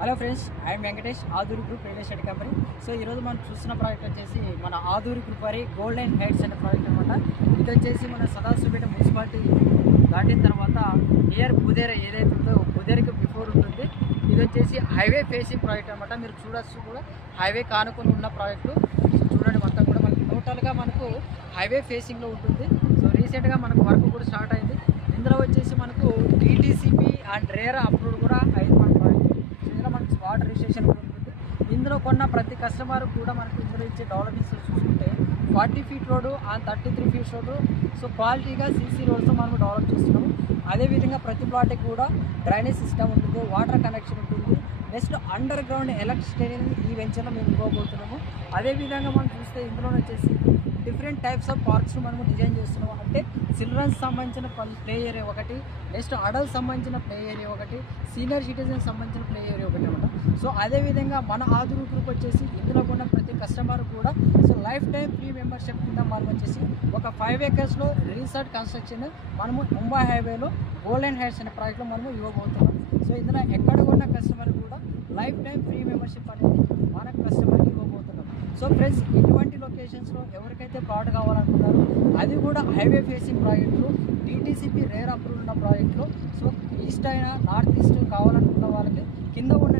Hello friends, I'm Venkatesh, Aduri group real estate company. So ఈరోజు మనం చూస్తున్న ప్రాజెక్ట్ వచ్చేసి మన ఆదూరి గ్రూప్ వారి గోల్డెన్ హైట్స్ అనే ప్రాజెక్ట్ అనమాట. ఇది వచ్చేసి మన సదాశివపేట మున్సిపాలిటీ దాటిన తర్వాత నియర్ బుదేర ఏదైతే ఉందో బుదేరికి బిఫోర్ ఉంటుంది. ఇది వచ్చేసి హైవే ఫేసింగ్ ప్రాజెక్ట్ అనమాట. మీరు చూడొచ్చు కూడా హైవే కానుకొని ఉన్న ప్రాజెక్టు. చూడండి, మొత్తం కూడా మనకి టోటల్గా మనకు హైవే ఫేసింగ్లో ఉంటుంది. సో రీసెంట్గా మనకు వర్క్ కూడా స్టార్ట్ అయింది. ఇందులో వచ్చేసి మనకు DTCP అండ్ రేరా అప్రూవ్ కూడా అయింది మన ప్రాజెక్ట్. ఇందులో మనకు స్పాట్ రిజిస్ట్రేషన్ కూడా ఉంటుంది. ఇందులో కొన్న ప్రతి కస్టమర్ కూడా మనకు ఇందులో ఇచ్చే డెవలప్మెంట్స్ చూసుకుంటే 40 feet road and 33 feet road. So క్వాలిటీగా CC రోడ్స్ మనం డెవలప్ చేస్తున్నాము. అదేవిధంగా ప్రతి ప్లాట్కి కూడా డ్రైనేజ్ సిస్టమ్ ఉంటుంది, వాటర్ కనెక్షన్ ఉంటుంది. నెక్స్ట్ అండర్ గ్రౌండ్ ఎలక్ట్రిసిటీ ఈ వెంచర్లో మేము ఇవ్వబోతున్నాము. అదేవిధంగా మనం చూస్తే ఇందులో వచ్చేసి డిఫరెంట్ టైప్స్ ఆఫ్ పార్క్స్ మనము డిజైన్ చేస్తున్నాము. అంటే చిల్డ్రన్స్ సంబంధించిన ప్లే ఏరియా ఒకటి, నెక్స్ట్ అడల్ట్ సంబంధించిన ప్లే ఏరియా ఒకటి, సీనియర్ సిటిజన్స్ సంబంధించిన ప్లే ఏరియా ఒకటి అనమాట. సో అదేవిధంగా మన ఆదూరి గ్రూప్ వచ్చేసి ఇందులో ఉన్న ప్రతి కస్టమర్ కూడా so life time free membership కింద మనం వచ్చేసి ఒక 5 acres రీసార్ట్ కన్స్ట్రక్షన్ మనము ముంబై హైవేలో గోల్డెన్ హైట్స్ అనే ప్రాజెక్ట్లో మనము ఇవ్వబోతున్నాం. సో ఇందులో ఎక్కడ ఉన్న కస్టమర్ కూడా లైఫ్ టైం ఫ్రీ మెంబర్షిప్ అనేది మన కస్టమర్కి ఇవ్వబోతున్నాం. సో ఫ్రెండ్స్, ఇటువంటి లొకేషన్స్లో ఎవరికైతే ప్లాట్ కావాలనుకున్నారో అది కూడా హైవే ఫేసింగ్ ప్రాజెక్టులు, DTCP రేర్ అప్రూవ్ ఉన్న ప్రాజెక్టులు. సో ఈస్ట్ అయినా నార్త్ ఈస్ట్ కావాలనుకున్న వాళ్ళకి కింద ఉన్న